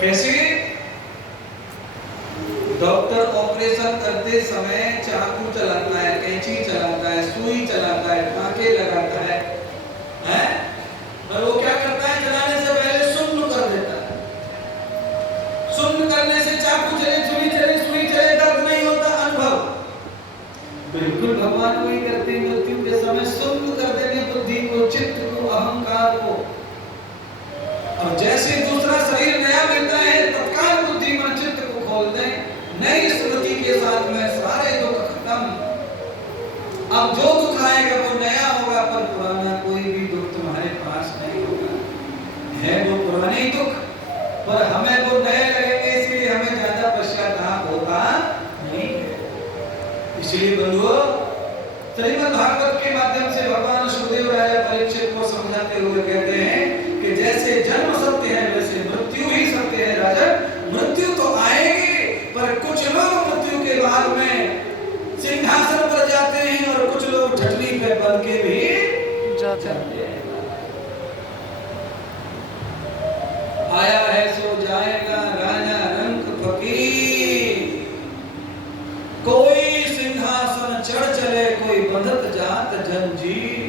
कैसे? Doctor operation करते समय चाकू चलाता है, कैंची चलाता है, सुई चलाता है, टाँके लगाता है, हैं? और वो क्या करता है? चलाने से पहले सुन्न कर देता है। सुन्न करने से चाकू चले, सुई चले, दर्द नहीं होता, अनुभव। बिल्कुल भगवान वही करते हैं मृत्यु के समय, सुन्न कर देंगे बुद्धि को, चित्त को, अहंकार को। और जैसे दूसरा शरीर नया मिलता है, तत्काल बुद्धि मन चित्त को खोल दें, नई स्मृति के साथ में सारे दुख खत्म। अब जो दुख आएगा वो नया होगा, पर पुराना कोई भी दुख तुम्हारे पास नहीं होगा। है वो पुराने ही दुख, पर हमें वो नए लगेंगे, इसलिए हमें ज्यादा पश्चाताप होता नहीं है। इसलिए बंधुओं, श्रीमद् भागवत के माध्यम से भगवान सुखदेव राजा परीक्षित को समझाते हुए कहते हैं कि जैसे जन्म सत्य है, वैसे मृत्यु ही सत्य है। राजन, मृत्यु तो आएगी, पर कुछ लोग मृत्यु के बाद में सिंहासन पर जाते हैं और कुछ लोग ठटली पे बन के भी जाते हैं। आया है सो जाएगा राजा रंक फकीर, कोई सिंहासन चढ़ चले, कोई बंधत जात जंजीर।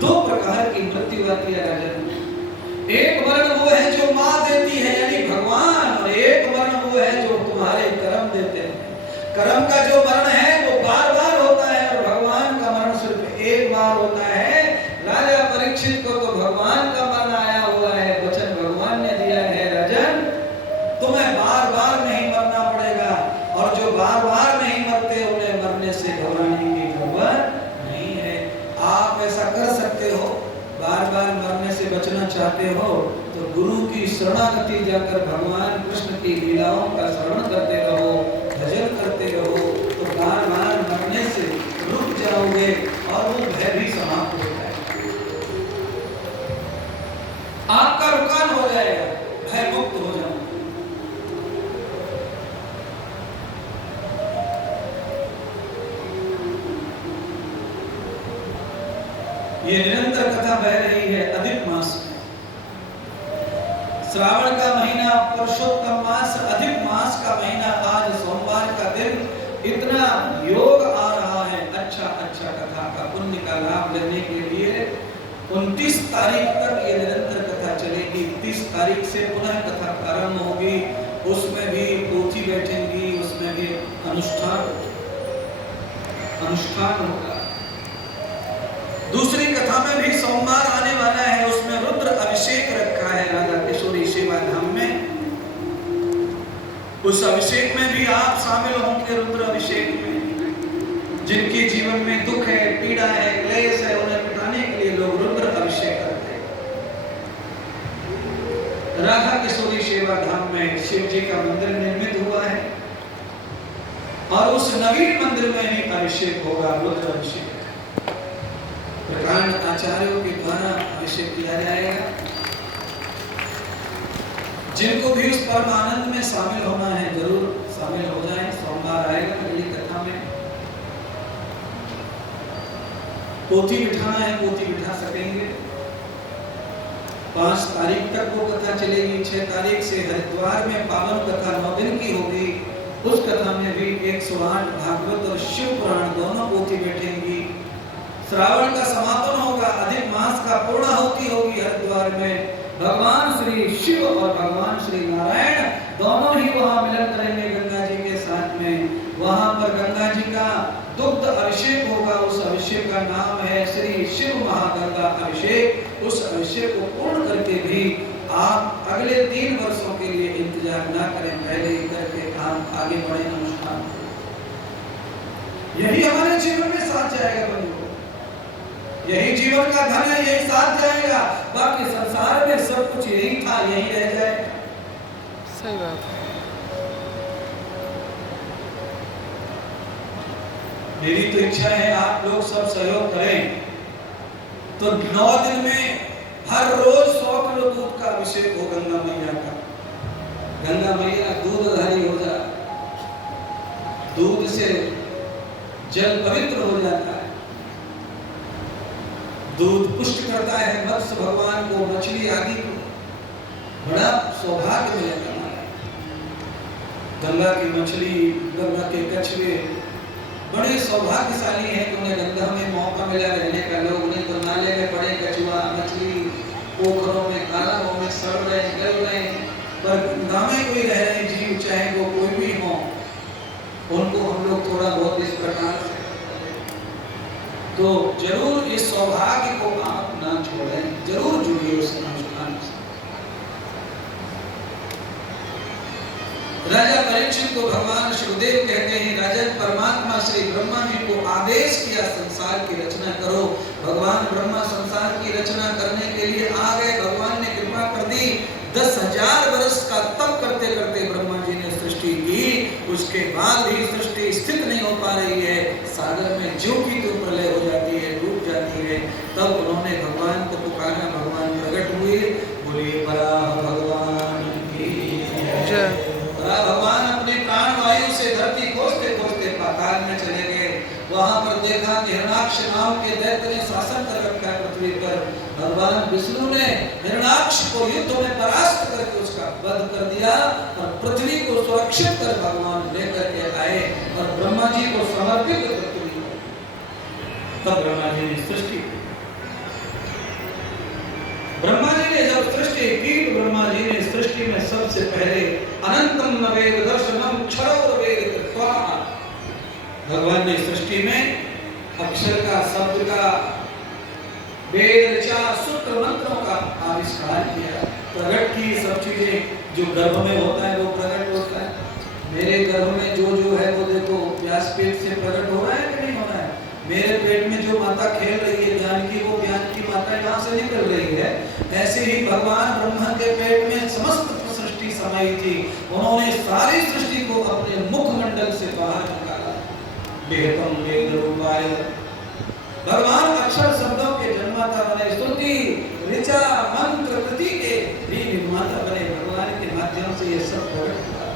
दो प्रकार की मृत्यु आती है राजन। एक मरण वो है जो मां देती है यानी भगवान, और एक मरण वो है जो तुम्हारे कर्म देते हैं। कर्म का जो मरण है वो बार बार होता है, और भगवान का मरण सिर्फ एक बार होता है। राजा परीक्षित को तो भगवान का मरण आया हुआ है, वचन भगवान ने दिया है, राजन तुम्हें बार बार नहीं मरना पड़ेगा, और जो बार बार नहीं मरते उन्हें मरने से घबराने की जरूरत नहीं है। आप ऐसा कर सकते हो, बार बार मरने से बचना चाहते हो तो गुरु की शरणागति जाकर भगवान कृष्ण की लीलाओं का श्रवण करते रहो, भजन करते रहो, तो बार बार मरने से रुक जाओगे और वो भय भी समाप्त हो जाएगा। आपका रुकान हो जाएगा, भय मुक्त हो जाओगे। ये निरंतर कथा बह रही है अधिक मास में। श्रावण का महीना, पुरुषोत्तम मास, अधिक मास का महीना, आज सोमवार का दिन, इतना योग आ रहा है। अच्छा कथा का पुण्य का लाभ लेने के लिए 29 तारीख तक ये निरंतर कथा चलेगी। 30 तारीख से पुनः कथा प्रारंभ होगी, उसमें भी पोथी बैठेंगी, उसमें भी अनुष्ठान होगा। दूसरी कथा में भी सोमवार आने वाला है, उसमें रुद्र अभिषेक रखा है राधा किशोरी सेवा धाम में। उस अभिषेक में भी आप शामिल होंगे। रुद्र अभिषेक में जिनके जीवन में दुख है, पीड़ा है, क्लेश है, उन्हें मिटाने के लिए लोग रुद्र अभिषेक करते हैं। राधा किशोरी सेवा धाम में शिव जी का मंदिर निर्मित हुआ है, और उस नवीन मंदिर में ही अभिषेक होगा, रुद्र अभिषेक। प्रकांड आचार्यों के द्वारा अभिषेक किया जाएगा। जिनको भी उस परम आनंद में शामिल होना है, जरूर शामिल हो जाएं। सोमवार आएगा अगली कथा में। पोथी बिठाना है, पोथी बिठा सकेंगे। 5 तारीख तक वो कथा चलेगी। 6 तारीख से हरिद्वार में पावन कथा 9 दिन की होगी। उस कथा में भी 108 भागवत और शिव पुराण दोनों पोथी बैठेंगी। श्रावण का समापन होगा, अधिक मास का पूर्णाहुति होगी हरिद्वार में। भगवान श्री शिव और भगवान श्री नारायण दोनों ही वहां मिलन करेंगे गंगा जी के साथ में। वहां पर गंगा जी का दुग्ध अभिषेक होगा। उस अभिषेक का नाम है श्री शिव महागंगा अभिषेक। उस अभिषेक को पूर्ण करके भी आप अगले 3 वर्षों के लिए इंतजार ना करें, पहले ही करके आप आगे बढ़े अनुष्ठान। यही हमारे जीवन में साथ जाएगा बंधुओं, यही जीवन का धन है, यही साथ जाएगा। बाकी संसार में सब कुछ यही था, यही रह जाएगा। सही बात है। मेरी तो इच्छा है आप लोग सब सहयोग करें, तो 9 दिन में हर रोज 100 किलो दूध का अभिषेक हो गंगा मैया का। गंगा मैया दूधधारी हो जाए, दूध से जल पवित्र हो जाता है। दूध पुष्ट करता है मत्स्य भगवान को, मछली आदि को। बड़ा सौभाग्य मिलेगा हमारा। गंगा की मछली, गंगा के कछुए बड़े सौभाग्यशाली हैं कि उन्हें गंगा में मौका मिला रहने का। लोग उन्हें तो नाले में पड़े कछुआ मछली, पोखरों में तालाबों में सड़ रहे गल रहे, पर गंगा में कोई रह रहे जीव चाहे वो कोई भी हो, उनको हम लोग थोड़ा बहुत इस प्रकार से, तो जरूर इस सौभाग्य को आप ना छोड़ें, जरूर जुड़िए उस अनुष्ठान से। राजा परीक्षित को भगवान शिवदेव कहते हैं, राजन परमात्मा श्री ब्रह्मा जी को आदेश किया संसार की रचना करो। भगवान ब्रह्मा संसार की रचना करने के लिए आ गए, भगवान ने कृपा कर दी। 10,000 वर्ष का तप करते करते ब्रह्मा जी ने सृष्टि की, उसके बाद भी सृष्टि स्थित नहीं हो पा रही है। सागर में ज्यों की त्यों प्रलय हो जाती है, डूब जाती है। तब उन्होंने भगवान को पुकारा, भगवान प्रकट हुए, बोलिए वराह भगवान की जय। भगवान अपने प्राण वायु से धरती खोजते खोजते पाताल में चले गए। वहां पर देखा कि हिरणाक्ष नाम के दैत्य ने शासन कर रखा है पृथ्वी पर। भगवान विष्णु ने हिरणाक्ष को युद्ध में परास्त करके उसका वध कर दिया और पृथ्वी को सुरक्षित कर भगवान लेकर के आए और ब्रह्मा जी को समर्पित पृथ्वी को। तब ब्रह्मा जी ने सृष्टि, ब्रह्मा जी ने जब सृष्टि की, ब्रह्मा जी ने सृष्टि में सबसे पहले अनंतम न वेद दर्शनम क्षरो वेद कृत्वा, भगवान ने सृष्टि में अक्षर का, शब्द का, वेद ऋचा सूत्र मंत्रों का आविष्कार किया, प्रकट की। सब चीजें जो गर्भ में होता है वो प्रकट होता है। मेरे गर्भ में जो है वो देखो व्यासपीठ से प्रकट हो रहा है कि नहीं हो रहा है। मेरे पेट में जो माता खेल रही है ज्ञान की, वो ज्ञान की माता यहाँ से निकल रही है। ऐसे ही भगवान ब्रह्मा के पेट में समस्त सृष्टि समाई थी, उन्होंने सारी सृष्टि को अपने मुखमंडल से बाहर निकाला। बेहतम वेद रूपाय, भगवान अक्षर शब्दों के जन्माता बने, स्तुति ऋचा मंत्र कृति के भी निर्माता बने। भगवान के माध्यम से ये सब प्रकट हुआ।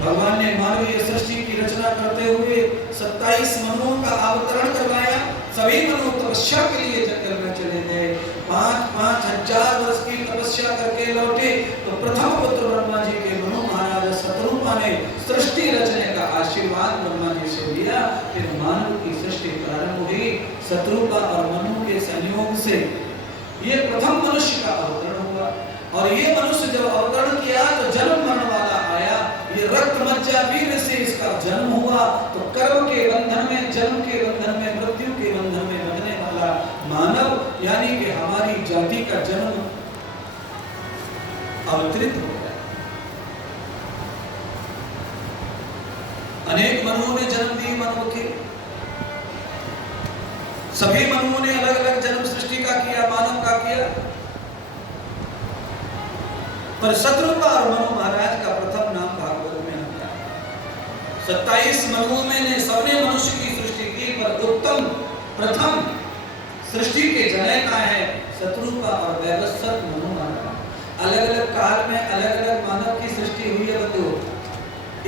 भगवान ने मानवीय सृष्टि की रचना करते हुए 27 मनुओं का अवतरण करवाया। सभी मनु तपस्या के लिए जंगल में चले गए। 5-5 हजार वर्ष की तपस्या करके लौटे तो प्रथम पुत्र ब्रह्मा जी के मनु महाराज शत्रुपा ने सृष्टि रचने का आशीर्वाद ब्रह्मा जी से लिया। फिर मानव की सृष्टि प्रारंभ हुई। शत्रुपा और मनु के संयोग से ये प्रथम मनुष्य का अवतरण हुआ। और ये मनुष्य जब अवतरण किया तो जन्म मरण वाला आया। ये रक्त मज्जा वीर से इसका जन्म हुआ। तो कर्म के बंधन में, जन्म के बंधन में, मृत्यु के बंधन में बंधने वाला मानव यानी कि हमारी जाति का जन्म अवतरित हो गया। अनेक मनुओं ने जन्म दिए मनुओं के, सभी मनुओं ने अलग अलग जन्म सृष्टि का किया, मानव का किया। पर शत्रुपा और मनु महाराज का प्रथम नाम भागवत में आता है। 27 मनुओं में ने सबने मनुष्य की सृष्टि की, पर उत्तम प्रथम सृष्टि के जनयता है शत्रुपा और वैवस्वत मनु महाराज। अलग अलग काल में अलग अलग मानव की सृष्टि हुई है बंधु।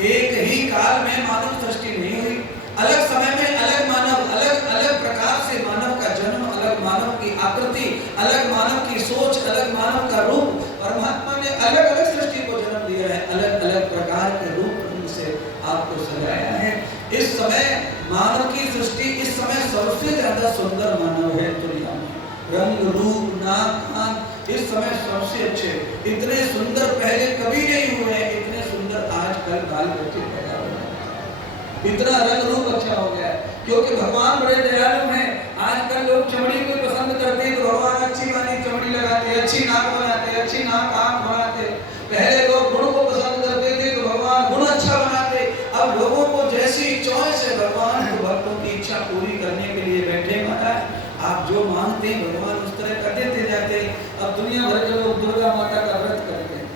एक ही काल में मानव सृष्टि नहीं हुई। अलग समय में अलग मानव, अलग अलग प्रकार से मानव का जन्म, अलग मानव की आकृति, अलग मानव की सोच, अलग मानव का रूप। परमात्मा ने अलग अलग सृष्टि को जन्म दिया है, अलग अलग प्रकार के रूप से आपको सजाया है। इस समय मानव की सृष्टि, इस समय सबसे ज्यादा सुंदर मानव है दुनिया में। रंग रूप नाक कान इस समय सबसे अच्छे, इतने सुंदर पहले कभी नहीं हुए, इतने सुंदर आजकल बाल बच्चे पैदा हो रहे हैं। इतना रंग रूप अच्छा हो गया है क्योंकि भगवान बड़े दयालु हैं। आजकल लोग चमड़ी को पसंद करते हैं तो भगवान अच्छी वाली चमड़ी लगाते हैं, अच्छी नाक बनाते हैं, अच्छी नाक आंख बनाते। पहले लोग गुण को पसंद करते थे तो भगवान गुण अच्छा बनाते। अब लोगों को जैसी चॉइस है, भगवान को भक्तों की इच्छा पूरी करने के लिए बैठे महाराज। आप जो मांगते हैं भगवान उस तरह कर देते जाते। अब दुनिया भर के लोग दुर्गा माता का व्रत करते हैं।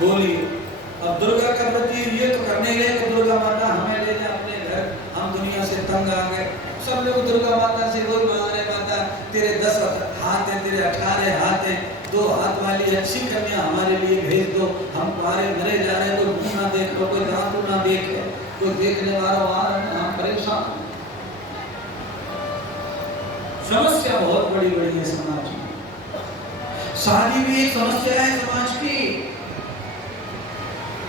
बोलिए, अब दुर्गा का व्रत ये तो करने गए कि दुर्गा माता हमें ले जाए अपने घर, हम दुनिया से तंग आ गए। सब लोग दुर्गा माता से वही मांग रहे, माता तेरे 10 हाथ हैं, तेरे 18 हाथ हैं, 2 हाथ वाली अच्छी कन्या हमारे लिए भेज दो। हम पारे मरे जा रहे, कोई मुंह ना देख लो, कोई दांत ना देखे, कोई देखने वाला वहां, हम परेशान। समस्या बहुत बड़ी बड़ी है समाज में। शादी भी एक समस्या है समाज की।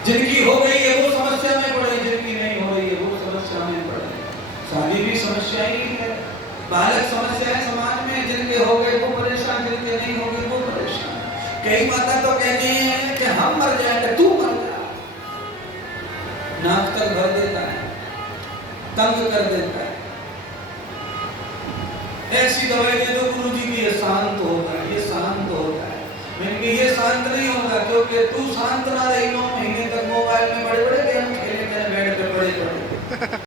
जिनकी हो गई है वो समस्या में पड़ रही, जिनकी नहीं हो रही है वो समस्या में पड़ रही। शादी भी समस्या ही है, बालक समस्या है समाज में। जिनके हो गए वो परेशान, जिनके नहीं हो गए वो परेशान। कई माता तो कहती हैं कि हम मर जाएंगे, तू मर जा। नाक तक भर देता है, तंग कर देता है। ऐसी दवाई दे दो गुरु